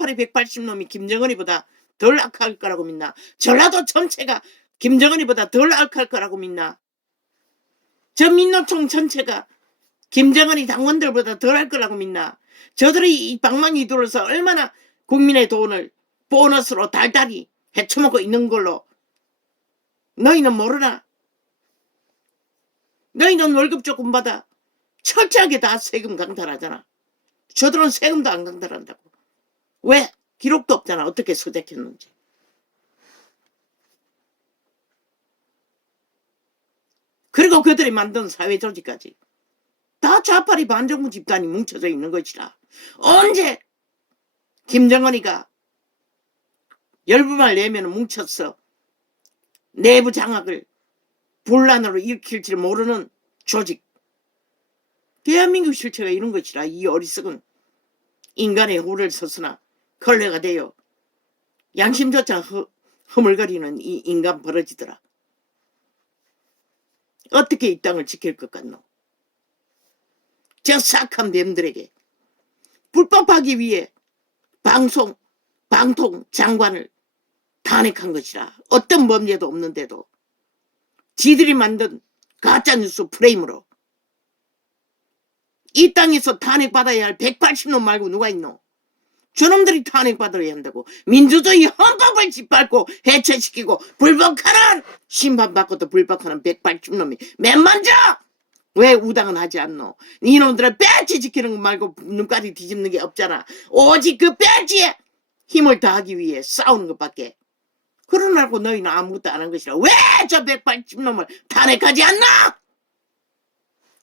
좌파리 180놈이 김정은이보다 덜 악할 거라고 믿나? 전라도 전체가 김정은이보다 덜 악할 거라고 믿나? 저 민노총 전체가 김정은이 당원들보다 덜 할 거라고 믿나? 저들이 이 방망이 들어서 얼마나 국민의 돈을 보너스로 달달이 헤쳐먹고 있는 걸로 너희는 모르나? 너희는 월급 조금 받아 철저하게 다 세금 강탈하잖아. 저들은 세금도 안 강탈한다고. 왜? 기록도 없잖아. 어떻게 소작했는지. 그리고 그들이 만든 사회조직까지 다 좌파리 반정부 집단이 뭉쳐져 있는 것이라. 언제 김정은이가 열부말 내면 뭉쳤어 내부 장악을 분란으로 일으킬지 모르는 조직. 대한민국 실체가 이런 것이라. 이 어리석은 인간의 후를 서서나 걸레가 되어 양심조차 허물거리는 이 인간 버러지더라. 어떻게 이 땅을 지킬 것 같노? 저 싹한 뱀들에게 불법하기 위해 방통 장관을 탄핵한 것이라. 어떤 범죄도 없는데도 지들이 만든 가짜뉴스 프레임으로 이 땅에서 탄핵받아야 할 180놈 말고 누가 있노? 저놈들이 탄핵받아야 한다고. 민주주의 헌법을 짓밟고 해체시키고 불법하는 심판받고도 불법하는 180놈이 맨먼저 왜 우당은 하지 않노? 이놈들은 배지 지키는 거 말고 눈까지 뒤집는 게 없잖아. 오직 그 배지에 힘을 다하기 위해 싸우는 것밖에. 그러라고 너희는 아무것도 안 한 것이라. 왜 저 180놈을 탄핵하지 않나?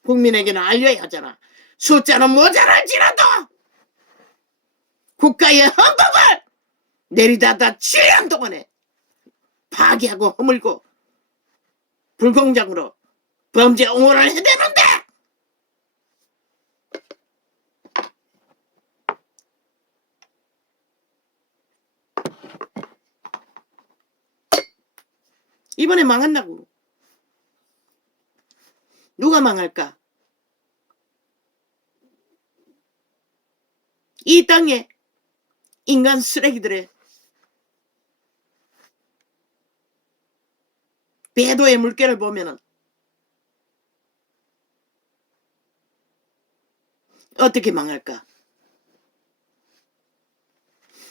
국민에게는 알려야 하잖아. 숫자는 모자랄지라도 국가의 헌법을 내리다다 7년 동안에 파괴하고 허물고 불공정으로 범죄 옹호를 해대는데 이번에 망한다고. 누가 망할까? 이 땅에 인간 쓰레기들의 배도의 물결을 보면은 어떻게 망할까?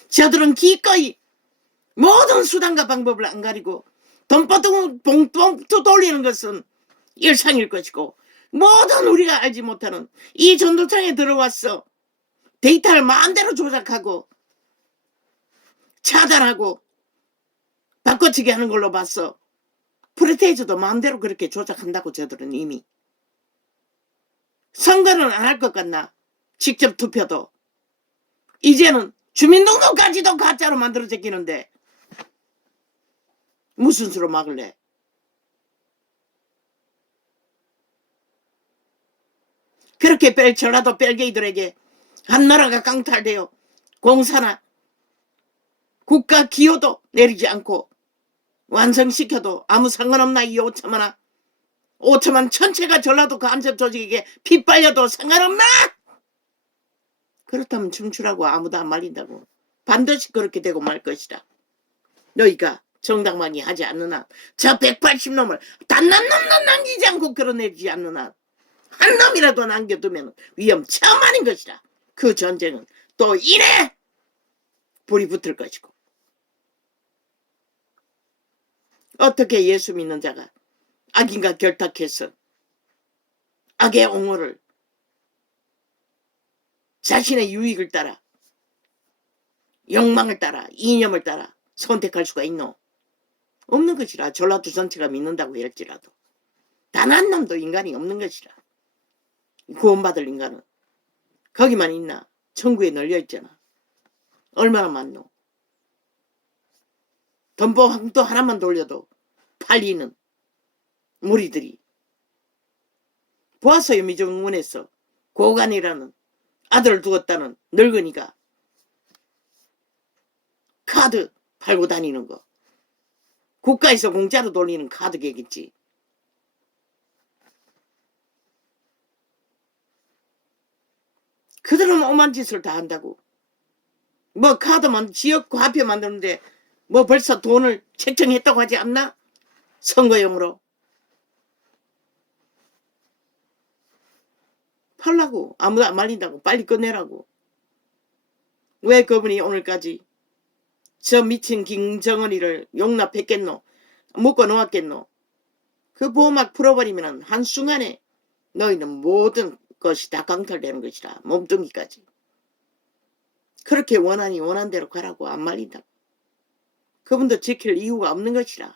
저들은 기꺼이 모든 수단과 방법을 안 가리고 봉투 돌리는 것은 일상일 것이고, 모든 우리가 알지 못하는 이 전도창에 들어왔어 데이터를 마음대로 조작하고 차단하고 바꿔치기 하는 걸로 봤어. 프리테이저도 마음대로 그렇게 조작한다고. 저들은 이미 선거는 안 할 것 같나? 직접 투표도 이제는 주민등록까지도 가짜로 만들어 제끼는데 무슨 수로 막을래? 그렇게 전라도 뺄게이들에게 한나라가 강탈되어 공사나 국가 기여도 내리지 않고 완성시켜도 아무 상관없나? 이 5천만 전체가 전라도 간첩 조직에게 핏발려도 상관없나? 그렇다면 춤추라고 아무도 안 말린다고. 반드시 그렇게 되고 말 것이다. 너희가 정당만이 하지 않는 한, 저 180놈을 단 한 놈도 남기지 않고 끌어내지 않는 한, 한 놈이라도 남겨두면 위험천만인 것이다. 그 전쟁은 또 이래 불이 붙을 것이고. 어떻게 예수 믿는 자가 악인과 결탁해서 악의 옹호를 자신의 유익을 따라, 욕망을 따라, 이념을 따라 선택할 수가 있노? 없는 것이라. 전라도 전체가 믿는다고 할지라도 단 한 놈도 인간이 없는 것이라. 구원받을 인간은 거기만 있나? 천국에 널려있잖아. 얼마나 많노? 덤보 황도 하나만 돌려도 팔리는 무리들이. 보았어요. 미정문에서 고간이라는 아들을 두었다는 늙은이가 카드 팔고 다니는 거. 국가에서 공짜로 돌리는 카드객이지. 그들은 오만 짓을 다 한다고. 뭐 카드만 지역 화폐 만드는데 뭐 벌써 돈을 책정했다고 하지 않나? 선거용으로. 팔라고. 아무도 안 말린다고. 빨리 끝내라고. 왜 그분이 오늘까지 저 미친 김정은이를 용납했겠노? 묶어 놓았겠노? 그 보호막 풀어버리면 한순간에 너희는 모든 것이 다 강탈되는 것이라. 몸뚱이까지. 그렇게 원하니 원한 대로 가라고. 안 말린다고. 그분도 지킬 이유가 없는 것이라.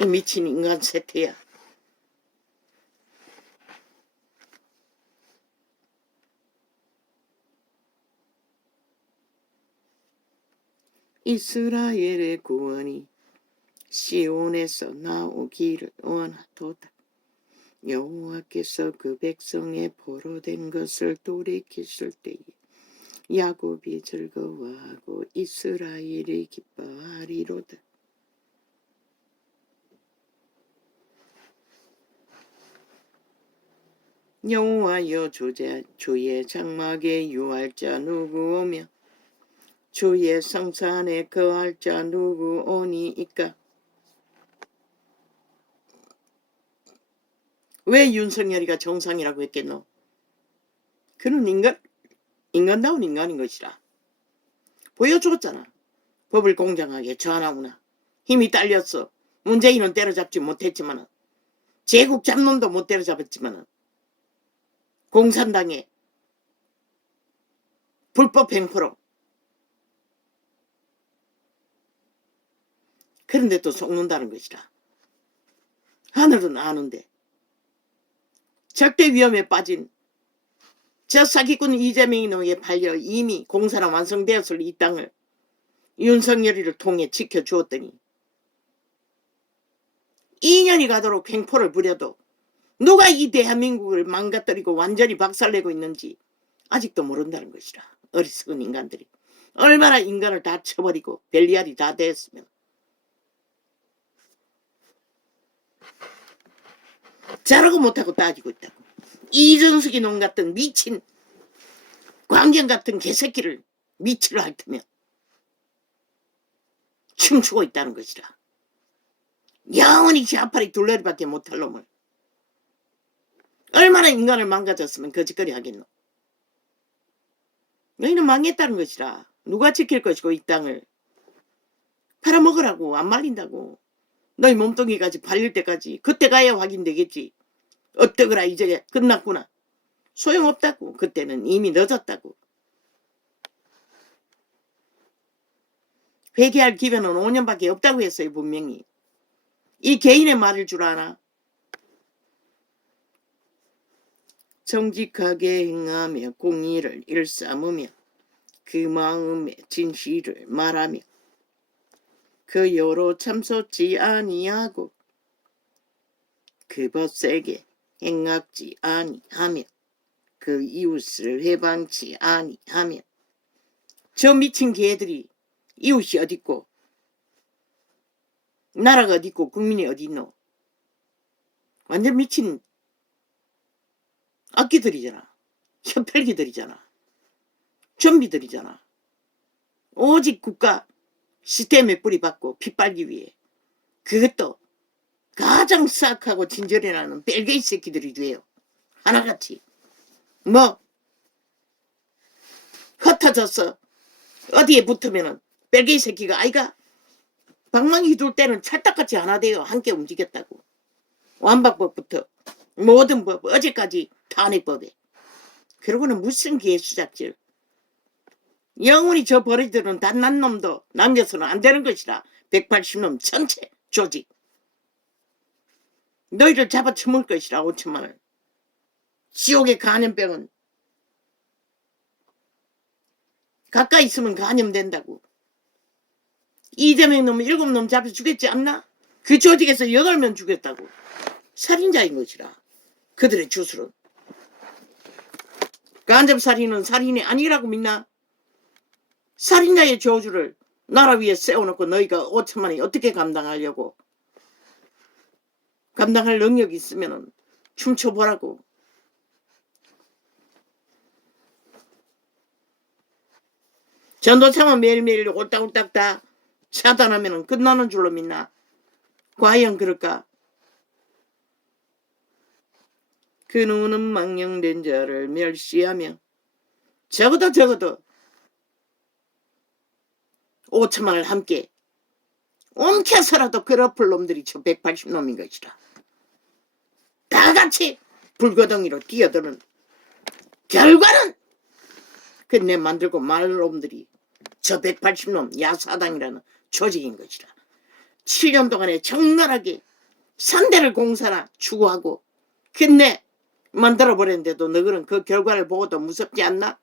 이 미친 인간 세태야. 이스라엘의 구원이 시온에서 나오기를 원하도다. 여호와께서 그 백성의 포로된 것을 돌이키실 때에 야곱이 즐거워하고 이스라엘이 기뻐하리로다. 여호와여 주의 장막에 유할 자 누구오며 주의 성산에 거할 자 누구오니이까. 왜 윤석열이가 정상이라고 했겠노? 그는 인간다운 인간인 것이라. 보여주었잖아. 법을 공정하게 전하구나. 힘이 딸렸어. 문재인은 때려잡지 못했지만은, 제국 잡놈도 못 때려잡았지만은, 공산당의 불법 횡포로. 그런데 또 속는다는 것이라. 하늘은 아는데 절대 위험에 빠진 저 사기꾼 이재명이 놈에게 팔려 이미 공사는 완성되었을 이 땅을 윤석열이를 통해 지켜주었더니 2년이 가도록 횡포를 부려도 누가 이 대한민국을 망가뜨리고 완전히 박살내고 있는지 아직도 모른다는 것이라. 어리석은 인간들이. 얼마나 인간을 다 쳐버리고 벨리알이 다 됐으면. 잘하고 못하고 따지고 있다고. 이준석이 놈 같은 미친 광경 같은 개새끼를 미치를 핥으며 춤추고 있다는 것이라. 영원히 좌파리 둘레리밖에 못할 놈을. 얼마나 인간을 망가졌으면 거짓거리 하겠노. 너희는 망했다는 것이라. 누가 지킬 것이고 이 땅을. 팔아먹으라고. 안 말린다고. 너희 몸뚱이까지 발릴 때까지. 그때 가야 확인되겠지. 어떠거라 이제 끝났구나. 소용없다고. 그때는 이미 늦었다고. 회개할 기회는 5년밖에 없다고 했어요. 분명히. 이 개인의 말일 줄 아나? 정직하게 행하며 공의를 일삼으며 그 마음의 진실을 말하며 그 여로 참소치 아니하고 그 벗에게 행악지 아니하며 그 이웃을 해방치 아니하며. 저 미친 개들이 이웃이 어딨고 나라가 어딨고 국민이 어딨노. 완전 미친 악기들이잖아. 혀펠기들이잖아. 좀비들이잖아. 오직 국가 시스템에 뿌리박고 핏빨기 위해. 그것도 가장 싹하고 친절해 나는 벨게이 새끼들이 돼요. 하나같이. 뭐 흩어져서 어디에 붙으면은 벨게이 새끼가 아이가 방망이 둘 때는 찰떡같이 하나 돼요. 함께 움직였다고. 완박법부터 모든 법 어제까지 탄핵법에. 그러고는 무슨 개수작질. 영원히 저 버리들은 단 난 놈도 남겨서는 안 되는 것이라. 180놈 전체 조직. 너희를 잡아 처먹을 것이라. 5천만을. 지옥의 간염병은 가까이 있으면 감염된다고. 이재명 놈 7놈 잡아 죽였지 않나? 그 조직에서 8명 죽였다고. 살인자인 것이라. 그들의 주술은. 간접살인은 살인이 아니라고 믿나? 살인자의 저주를 나라 위에 세워놓고 너희가 5천만이 어떻게 감당하려고. 감당할 능력이 있으면 춤춰보라고. 전도사만 매일매일 홀딱홀딱 다 차단하면 끝나는 줄로 믿나? 과연 그럴까? 그 누구는 망령된 자를 멸시하며 적어도 5천만을 함께 옮겨서라도 끌어풀 놈들이 저 180놈인 것이라. 다 같이 불거덩이로 뛰어드는 결과는 끝내 만들고 말 놈들이 저 180놈 야사당이라는 조직인 것이라. 7년 동안에 적나라하게 산대를 공사나 추구하고 끝내 만들어버렸는데도 너희는 그 결과를 보고도 무섭지 않나?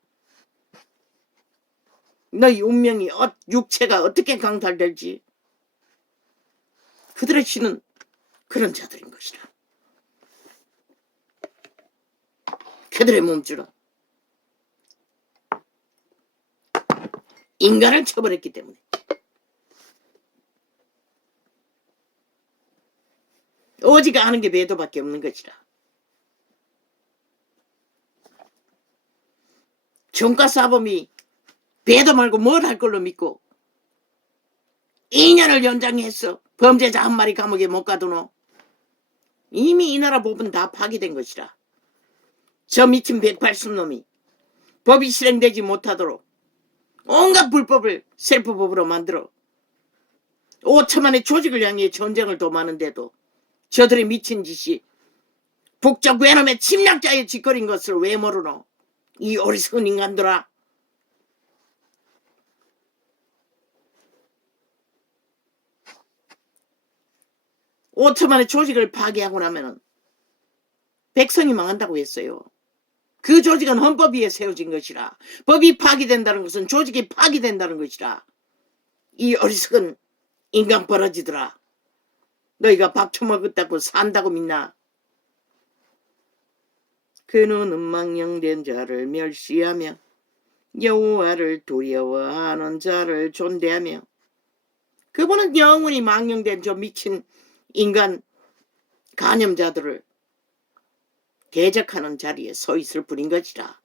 너희 운명이 육체가 어떻게 강탈될지 그들의 신은 그런 자들인 것이라. 그들의 몸줄은 인간을 쳐버렸기 때문에 오직 아는 게 배도밖에 없는 것이라. 종가사범이 배도 말고 뭘 할 걸로 믿고 2년을 연장했어. 범죄자 한 마리 감옥에 못 가두노. 이미 이 나라 법은 다 파기된 것이라. 저 미친 180놈이 법이 실행되지 못하도록 온갖 불법을 셀프법으로 만들어 5천만의 조직을 향해 전쟁을 도마는데도 저들의 미친 짓이 북쪽 외놈의 침략자의 짓거리인 것을 왜 모르노? 이 어리석은 인간들아. 오천만의 조직을 파괴하고 나면은 백성이 망한다고 했어요. 그 조직은 헌법 위에 세워진 것이라. 법이 파기된다는 것은 조직이 파기된다는 것이라. 이 어리석은 인간 버러지들아. 너희가 밥 처먹었다고 산다고 믿나? 그는 망령된 자를 멸시하며 여호와를 두려워하는 자를 존대하며 그분은 영원히 망령된 저 미친 인간 간염자들을 대적하는 자리에 서 있을 뿐인 것이라.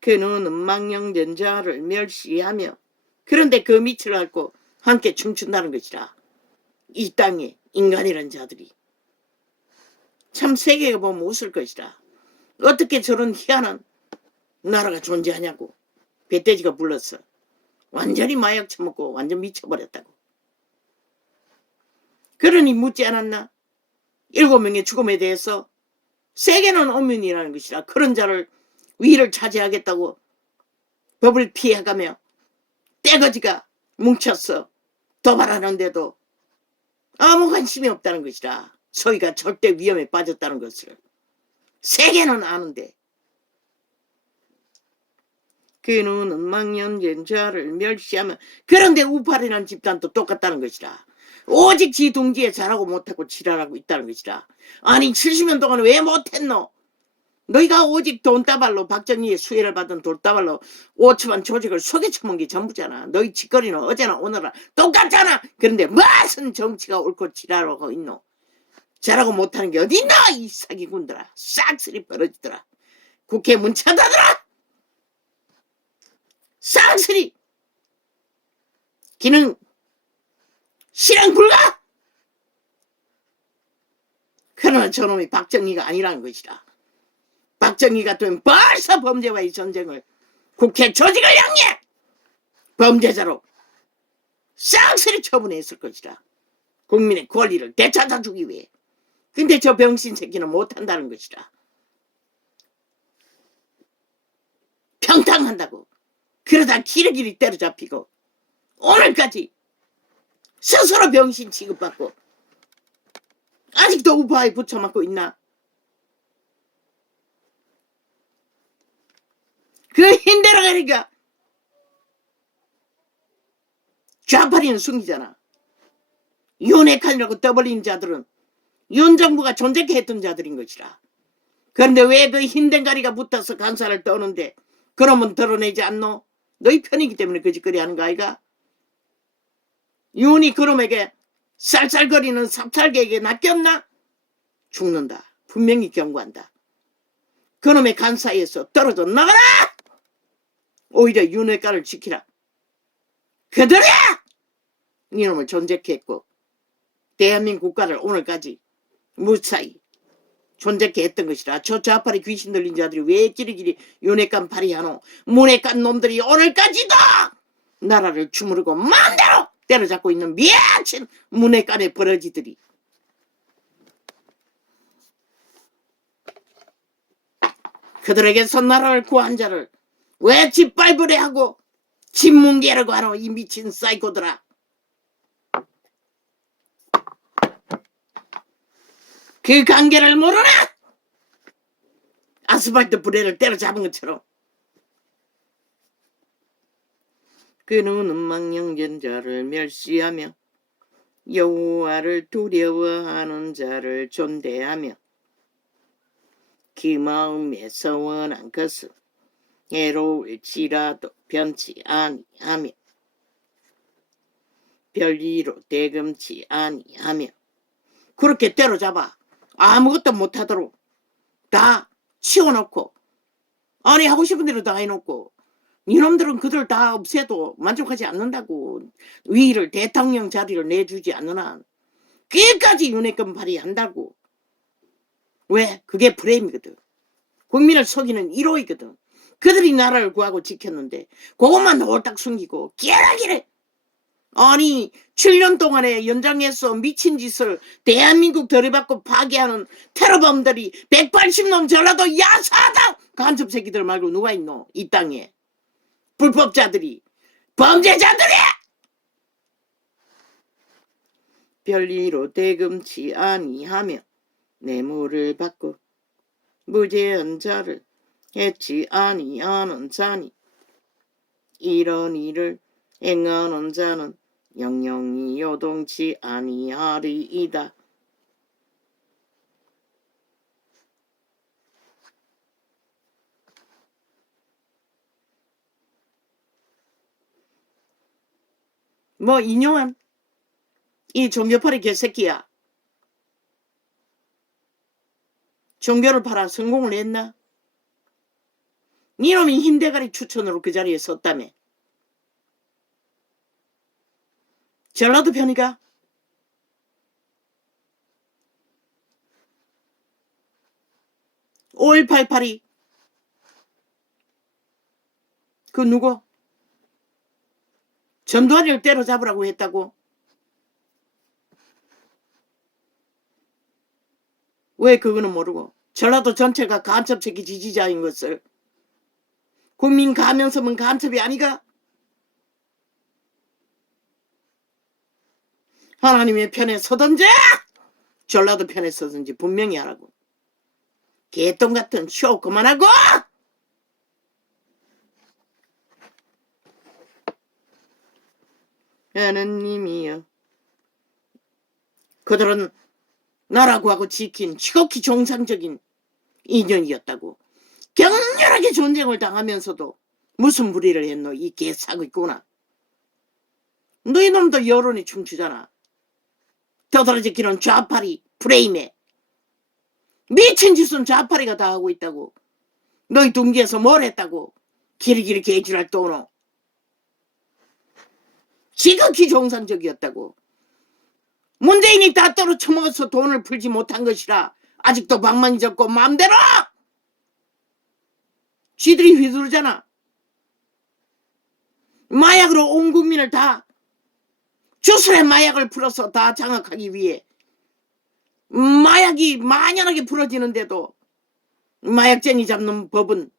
그는 망령된 자를 멸시하며 그런데 그 밑을 앓고 함께 춤춘다는 것이라. 이 땅에 인간이란 자들이 참 세계가 보면 웃을 것이라. 어떻게 저런 희한한 나라가 존재하냐고. 배돼지가 불렀어. 완전히 마약 처먹고 완전 미쳐버렸다고. 그러니 묻지 않았나? 7명의 죽음에 대해서 세계는 엄연이라는 것이라. 그런 자를 위를 차지하겠다고 법을 피해가며 떼거지가 뭉쳤어 도발하는데도 아무 관심이 없다는 것이라. 저희가 절대 위험에 빠졌다는 것을 세계는 아는데 그는 망령된 자를 멸시하면 그런데 우파리라는 집단도 똑같다는 것이라. 오직 지 동지에 잘하고 못하고 지랄하고 있다는 것이라. 아니 70년 동안 왜 못했노? 너희가 오직 돈다발로 박정희의 수혜를 받은 돈다발로 5천만 조직을 속에 처먹은 게 전부잖아. 너희 짓거리는 어제나 오늘나 똑같잖아. 그런데 무슨 정치가 옳고 지랄하고 있노? 잘하고 못하는 게 어디 있나? 이 사기꾼들아. 싹쓸이 벌어지더라. 국회 문 닫아더라. 쌍스리 기능 실행 불가. 그러나 저놈이 박정희가 아니라는 것이라. 박정희 같으면 벌써 범죄와의 전쟁을 국회 조직을 향해 범죄자로 쌍스리 처분했을 것이라. 국민의 권리를 되찾아주기 위해. 근데 저 병신 새끼는 못한다는 것이라. 평탕한다고. 그러다 기러기리 때려잡히고 오늘까지 스스로 병신 취급받고 아직도 우파에 붙여맞고 있나? 그 힘대로 가니까 좌파리는 숨기잖아. 윤핵관이라고 떠벌린 자들은 윤 정부가 존재케 했던 자들인 것이라. 그런데 왜 그 힘든 가리가 붙어서 간사를 떠는데 그러면 드러내지 않노? 너희 편이기 때문에 그 짓거리 하는 거 아이가? 윤이 그놈에게 쌀쌀거리는 삽살개에게 낚였나? 죽는다. 분명히 경고한다. 그놈의 간사이에서 떨어져 나가라! 오히려 윤회가를 지키라. 그들이야! 이놈을 존재케 했고 대한민국 국가를 오늘까지 무사히 존재케 했던 것이라. 저 좌파리 귀신 들린 자들이 왜 끼리끼리 윤회간 발휘하노? 문회간 놈들이 오늘까지도 나라를 주무르고 마음대로 때려잡고 있는 미친 문회간의 버러지들이. 그들에게서 나라를 구한 자를 왜 짓밟으려 하고 진문계라고 하노? 이 미친 사이코들아. 그 관계를 모르나? 아스팔트 브레를 때려잡은 것처럼. 그누는 망령전자를 멸시하며 여호와를 두려워하는 자를 존대하며 그 마음에 서원한 것은 해로울지라도 변치 아니하며 별리로 대금치 아니하며. 그렇게 때려잡아 아무것도 못하도록 다 치워놓고, 아니 하고 싶은 대로 다 해놓고, 이놈들은 그들 다 없애도 만족하지 않는다고. 위를 대통령 자리를 내주지 않는 한 끝까지 윤회권 발휘한다고. 왜? 그게 프레임이거든. 국민을 속이는 1호이거든. 그들이 나라를 구하고 지켰는데 그것만 홀딱 숨기고 깨라기래. 아니 7년 동안에 연장해서 미친 짓을 대한민국 들이받고 파괴하는 테러범들이 180놈 전라도 야사당 간첩 새끼들 말고 누가 있노? 이 땅에. 불법자들이, 범죄자들이! 별리로 대금치 아니하며 뇌물을 받고 무죄한 자를 해치 아니하는 자니 이런 일을 행하는 자는 영영이 요동치 아니하리이다. 뭐 인용한 이 종교팔이 개새끼야. 종교를 팔아 성공을 했나? 니놈이 흰대가리 추천으로 그 자리에 섰다며. 전라도 편이가? (5188이) 그 누구? 전두환이를 때려잡으라고 했다고? 왜 그거는 모르고 전라도 전체가 간첩 새끼 지지자인 것을. 국민 가면서면 간첩이 아니가? 하나님의 편에 서든지 전라도 편에 서든지 분명히 하라고. 개똥 같은 쇼 그만하고! 하느님이여, 그들은 나라고 하고 지킨 지극히 정상적인 인연이었다고. 격렬하게 전쟁을 당하면서도 무슨 무리를 했노? 이 개사기꾼아. 너희 놈도 여론이 춤추잖아. 떠들어지키는 좌파리 프레임에. 미친 짓은 좌파리가 다 하고 있다고. 너희 둥지에서 뭘 했다고. 기리기리 개질할 또노. 지극히 정상적이었다고. 문재인이 다 떨어쳐먹어서 돈을 풀지 못한 것이라 아직도 방망이 접고 마음대로 쥐들이 휘두르잖아. 마약으로 온 국민을 다 주술의 마약을 풀어서 다 장악하기 위해 마약이 만연하게 풀어지는데도 마약쟁이 잡는 법은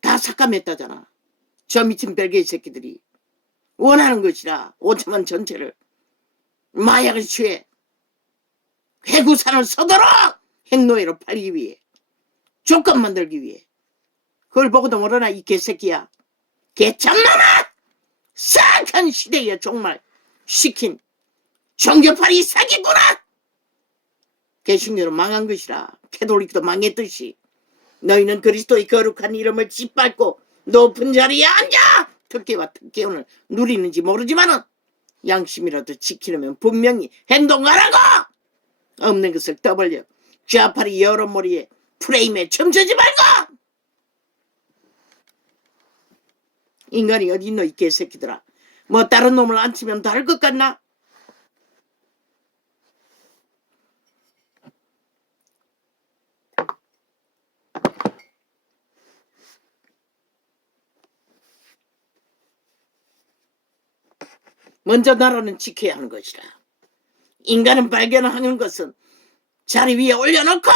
다 삭감했다잖아. 저 미친 별개의 새끼들이 원하는 것이라 5천만 전체를 마약을 취해 회구산을 서도록 핵노예로 팔기 위해 조건 만들기 위해. 그걸 보고도 모르나 이 개새끼야. 개참나나 사악한 시대에 정말 시킨 종교팔이 사기구나. 개신교는 망한 것이라. 캐톨릭도 망했듯이 너희는 그리스도의 거룩한 이름을 짓밟고 높은 자리에 앉아 특혜와 특혜원을 누리는지 모르지만은 양심이라도 지키려면 분명히 행동하라고. 없는 것을 떠벌려 좌파리 여러 머리에 프레임에 춤추지 말고! 인간이 어디 있노 이 개새끼들아. 뭐 다른 놈을 안 치면 다를 것 같나? 먼저 나라는 지켜야 하는 것이라. 인간은 발견하는 것은 자리 위에 올려놓고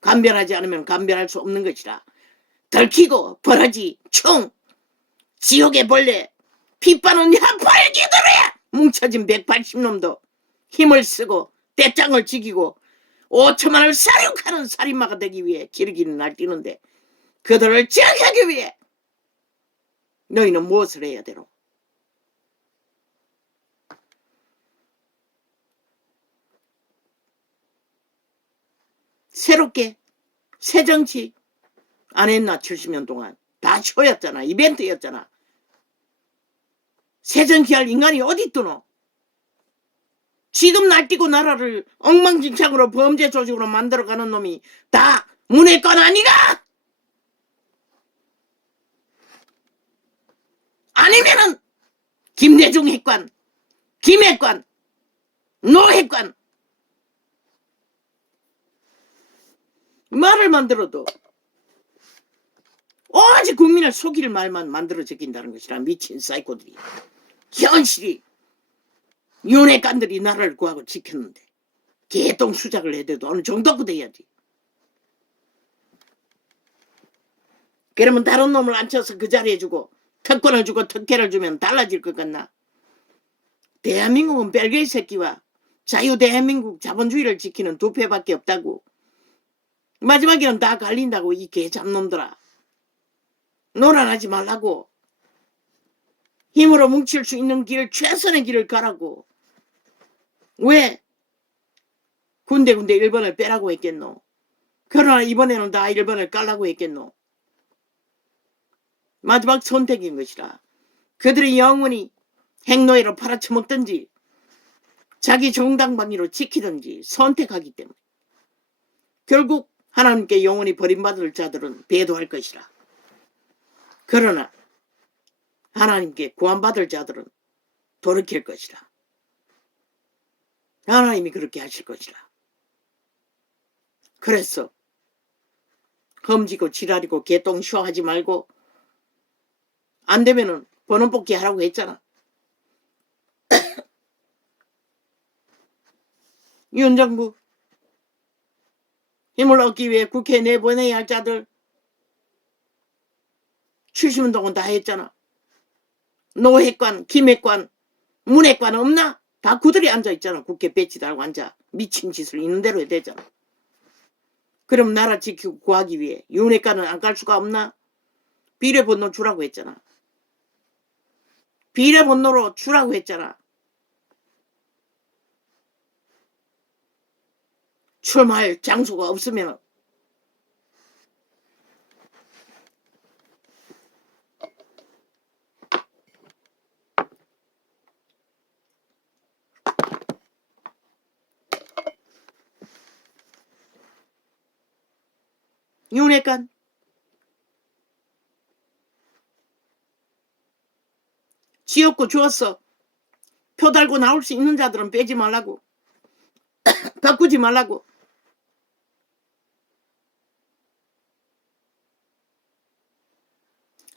감별하지 않으면 감별할 수 없는 것이라. 덜키고 버러지, 총, 지옥의 벌레, 핏바는 혀팔기들에 뭉쳐진 180놈도 힘을 쓰고 떼짱을 지키고 5천만을 사륙하는 살인마가 되기 위해 기르기는 날뛰는데 그들을 제압하기 위해 너희는 무엇을 해야 되노? 새롭게 새 정치 안 했나? 70년 동안 다 쇼였잖아. 이벤트였잖아. 새 정치할 인간이 어디 있더노? 지금 날뛰고 나라를 엉망진창으로 범죄 조직으로 만들어가는 놈이 다 문외권 아니가? 아니면은 김대중 핵관, 김핵관, 노핵관 말을 만들어도 오직 국민을 속일 말만 만들어 제낀다는 것이라. 미친 사이코들이. 현실이 윤핵관들이 나라를 구하고 지켰는데 개똥 수작을 해도 어느 정도고 돼야지. 그러면 다른 놈을 앉혀서 그 자리에 주고 특권을 주고 특혜를 주면 달라질 것 같나? 대한민국은 벨기에 새끼와 자유 대한민국 자본주의를 지키는 두 패밖에 없다고. 마지막에는 다 갈린다고. 이 개 잡놈들아. 노란하지 말라고. 힘으로 뭉칠 수 있는 길, 최선의 길을 가라고. 왜 군데군데 1번을 빼라고 했겠노? 그러나 이번에는 다 1번을 깔라고 했겠노? 마지막 선택인 것이라. 그들이 영원히 핵노예로 팔아쳐먹든지 자기 정당방위로 지키든지 선택하기 때문에 결국 하나님께 영원히 버림받을 자들은 배도할 것이라. 그러나 하나님께 구원받을 자들은 돌이킬 것이라. 하나님이 그렇게 하실 것이라. 그래서 험지고 지랄이고 개똥쇼 하지 말고 안 되면은 번호 뽑기 하라고 했잖아. 윤 정부 힘을 얻기 위해 국회에 내보내야 할 자들 70운동은 다 했잖아. 노핵관, 김핵관, 문핵관 없나? 다 그들이 앉아있잖아. 국회 배치 달고 앉아. 미친 짓을 있는 대로 해야 되잖아. 그럼 나라 지키고 구하기 위해 윤핵관은 안 갈 수가 없나? 비례번호 주라고 했잖아. 비례번호로 주라고 했잖아. 출마할 장소가 없으면 윤핵관 지역구 주었어. 표 달고 나올 수 있는 자들은 빼지 말라고. 바꾸지 말라고.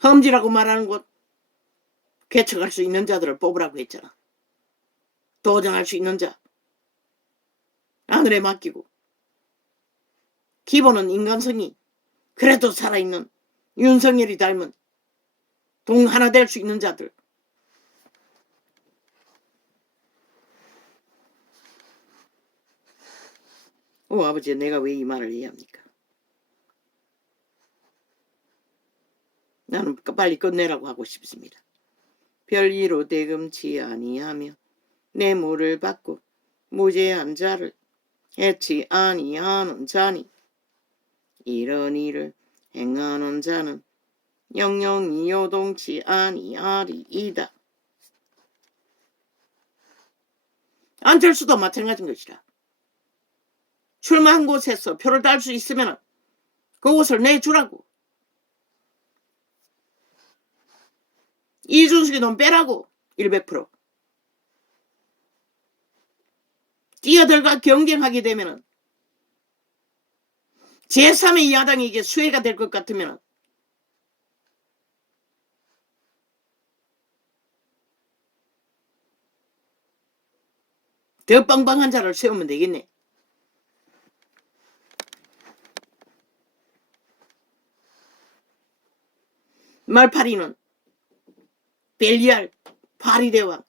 험지라고 말하는 곳 개척할 수 있는 자들을 뽑으라고 했잖아. 도전할 수 있는 자 하늘에 맡기고 기본은 인간성이 그래도 살아있는 윤석열이 닮은 동 하나 될 수 있는 자들. 아버지 내가 왜 이 말을 해야 합니까? 나는 빨리 끝내라고 하고 싶습니다. 별이로 대금치 아니하며 뇌물을 받고 무죄한 자를 해치 아니하는 자니 이런 일을 행하는 자는 영영이 요동치 아니하리이다. 안철수도 마찬가지인 것이라. 출마한 곳에서 표를 딸 수 있으면 그곳을 내주라고. 이준석이 돈 빼라고. 100%. 뛰어들과 경쟁하게 되면 제3의 야당이 이게 수혜가 될 것 같으면 더 빵빵한 자를 세우면 되겠네. 말파리는 벨리알 파리대왕,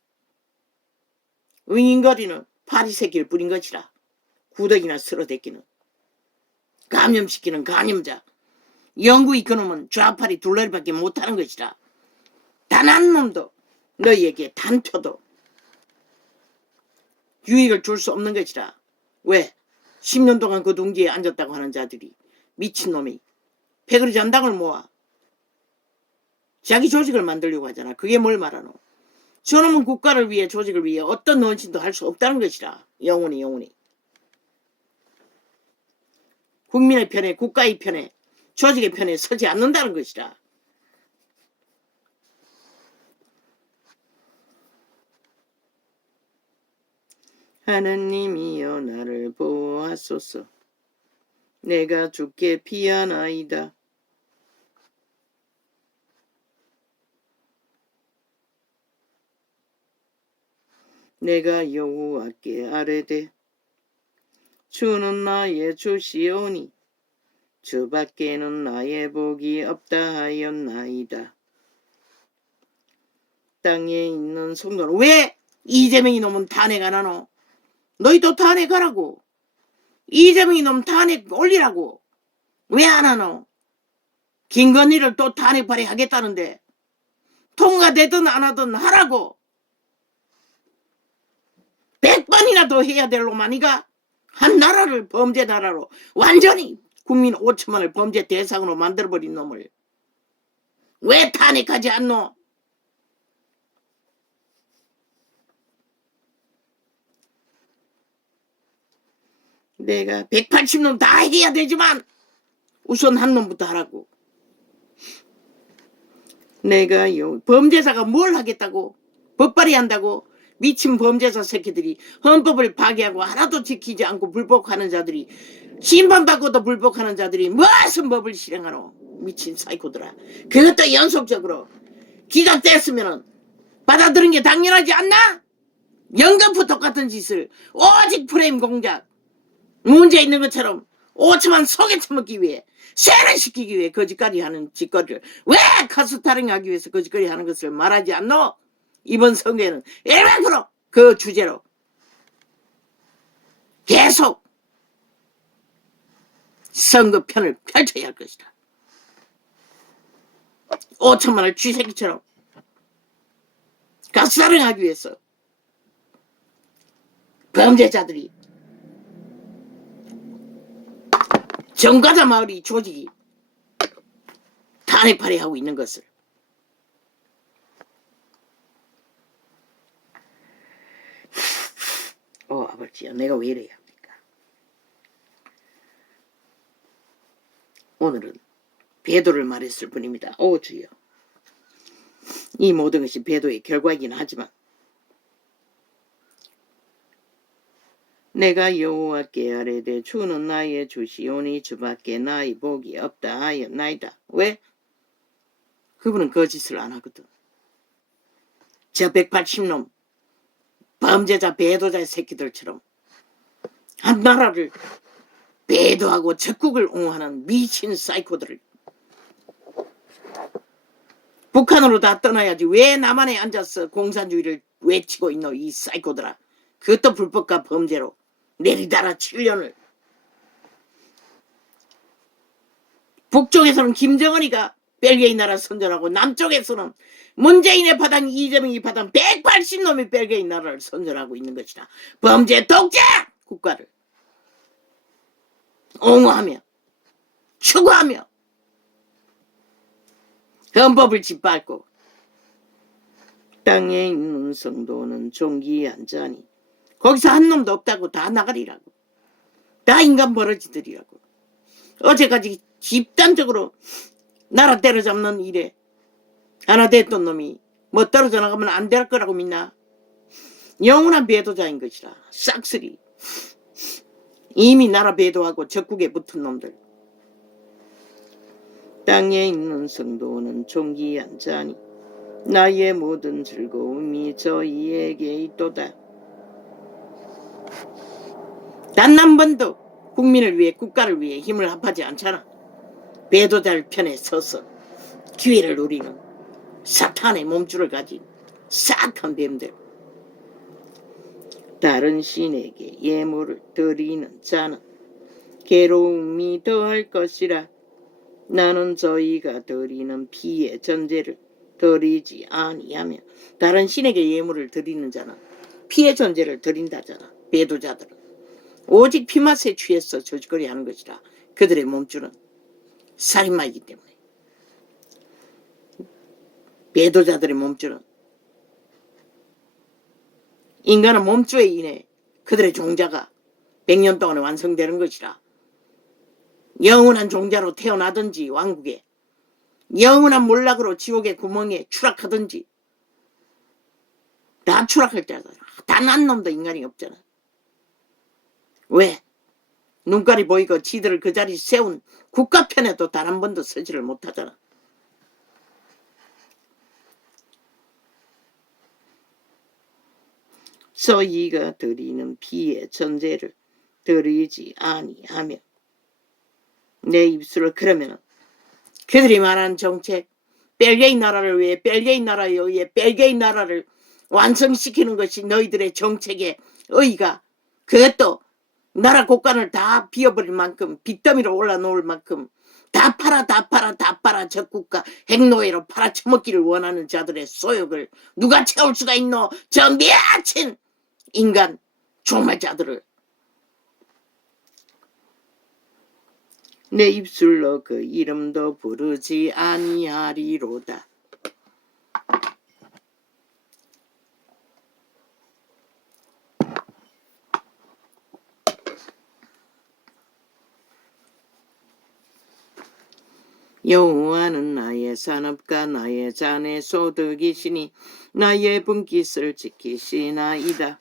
윙잉거리는 파리새끼를 뿌린 것이라. 구덕이나 쓸어댔기는 감염시키는 감염자. 영구히 그놈은 좌파리 둘러리밖에 못하는 것이라. 단 한 놈도 너희에게 단표도 유익을 줄 수 없는 것이라. 왜? 10년 동안 그 둥지에 앉았다고 하는 자들이 미친놈이 패거리 잔당을 모아 자기 조직을 만들려고 하잖아. 그게 뭘 말하노? 저놈은 국가를 위해 조직을 위해 어떤 헌신도 할 수 없다는 것이라. 영원히. 국민의 편에 국가의 편에 조직의 편에 서지 않는다는 것이라. 하느님이여 나를 보호하소서. 내가 주께 피하나이다. 내가 여호와께 아뢰되 주는 나의 주시오니 주밖에는 나의 복이 없다 하였나이다. 땅에 있는 성도는 왜 이재명이 놈은 탄핵 안 하노? 너희도 탄핵하라고. 이재명이 놈 탄핵 올리라고. 왜 안 하노? 김건희를 또 탄핵 발의하겠다는데 통과되든 안 하든 하라고. 100번이나 더 해야 될 놈 아니가? 한 나라를 범죄 나라로 완전히 국민 5천만을 범죄 대상으로 만들어버린 놈을 왜 탄핵하지 않노? 내가 180놈 다 해야 되지만 우선 한 놈부터 하라고. 내가 범죄자가 뭘 하겠다고? 법발이 한다고? 미친 범죄자 새끼들이 헌법을 파괴하고 하나도 지키지 않고 불복하는 자들이 심판받고도 불복하는 자들이 무슨 법을 실행하노? 미친 사이코들아. 그것도 연속적으로 기각됐으면 받아들인 게 당연하지 않나? 연금부 똑같은 짓을 오직 프레임 공작 문제 있는 것처럼 5천만 소개쳐먹기 위해 쇠를 시키기 위해 거짓거리 하는 짓거리를 왜 카스타링하기 위해서 거짓거리 하는 것을 말하지 않노? 이번 선거에는 100%그 주제로 계속 선거편을 펼쳐야 할 것이다. 5천만을 쥐새끼처럼 가스타링하기 위해서 범죄자들이 정가자 마을이 조직이 탄핵 발의하고 있는 것을 아버지야 내가 왜 이래야 합니까? 오늘은 배도를 말했을 뿐입니다. 주여 이 모든 것이 배도의 결과이긴 하지만 내가 여호와께 아뢰되 주는 나의 주시오니 주밖에 나의 복이 없다 하였나이다. 왜? 그분은 거짓을 안 하거든. 저 180놈 범죄자 배도자 새끼들처럼 한 나라를 배도하고 적국을 옹호하는 미친 사이코들을 북한으로 다 떠나야지 왜 남한에 앉아서 공산주의를 외치고 있노 이 사이코들아. 그것도 불법과 범죄로 내리달아 7년을. 북쪽에서는 김정은이가 벨기에 나라 선전하고 남쪽에서는 문재인의 파당 이재명이 파당 180놈이 벨기에 나라를 선전하고 있는 것이다. 범죄 독재 국가를 옹호하며 추구하며 헌법을 짓밟고 땅에 있는 성도는 종기에 앉아니 거기서 한 놈도 없다고 다 나가리라고. 다 인간 버러지들이라고. 어제까지 집단적으로 나라 때려잡는 일에 하나 됐던 놈이 뭐 떨어져 나가면 안 될 거라고 믿나? 영원한 배도자인 것이라. 싹쓸이 이미 나라 배도하고 적국에 붙은 놈들. 땅에 있는 성도는 존귀한 자니 나의 모든 즐거움이 저희에게 있도다. 단 한 번도 국민을 위해 국가를 위해 힘을 합하지 않잖아. 배도자를 편에 서서 기회를 노리는 사탄의 몸줄을 가진 사악한 뱀들. 다른 신에게 예물을 드리는 자는 괴로움이 더할 것이라. 나는 저희가 드리는 피의 전제를 드리지 아니하며. 다른 신에게 예물을 드리는 자는 피의 전제를 드린다잖아. 배도자들은 오직 피맛에 취해서 저짓거리 하는 것이라. 그들의 몸줄은 살인마이기 때문에. 배도자들의 몸줄은 인간은 몸줄에 인해 그들의 종자가 100년 동안에 완성되는 것이라. 영원한 종자로 태어나든지 왕국에, 영원한 몰락으로 지옥의 구멍에 추락하든지 다 추락할 자다. 단 한 놈도 인간이 없잖아. 왜? 눈깔이 보이고 지들을 그 자리 세운 국가 편에도 단 한 번도 서지를 못하잖아. 저희가 드리는 피의 전제를 드리지 아니하며. 내 입술을 그러면은 그들이 말하는 정책, 벨기에 나라를 위해 벨기에 나라에 의해 벨기에 나라를 완성시키는 것이 너희들의 정책의 의의가, 그것도 나라 곳간을 다 비워버릴 만큼, 빚더미로 올라놓을 만큼 다 팔아 적국가 핵노예로 팔아쳐먹기를 원하는 자들의 소욕을 누가 채울 수가 있노? 저 미친 인간 종말자들을. 내 입술로 그 이름도 부르지 아니하리로다. 여호와는 나의 산업과 나의 잔의 소득이시니 나의 분깃을 지키시나이다.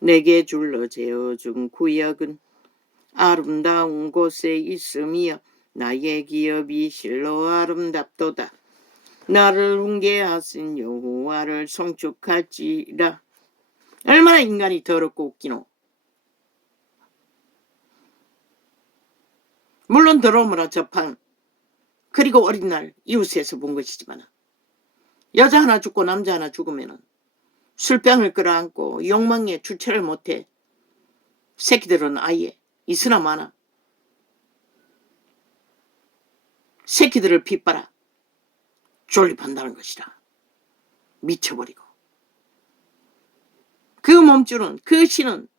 내게 줄로 재어준 구역은 아름다운 곳에 있으며 나의 기업이 실로 아름답도다. 나를 훈계하신 여호와를 송축할지라. 얼마나 인간이 더럽고 웃기노. 물론 더러움으로 접한, 그리고 어린 날 이웃에서 본 것이지만, 여자 하나 죽고 남자 하나 죽으면 술병을 끌어안고 욕망에 주체를 못해 새끼들은 아예 있으나 마나 새끼들을 빗바라 존립한다는 것이라. 미쳐버리고 그 몸줄은, 그 신은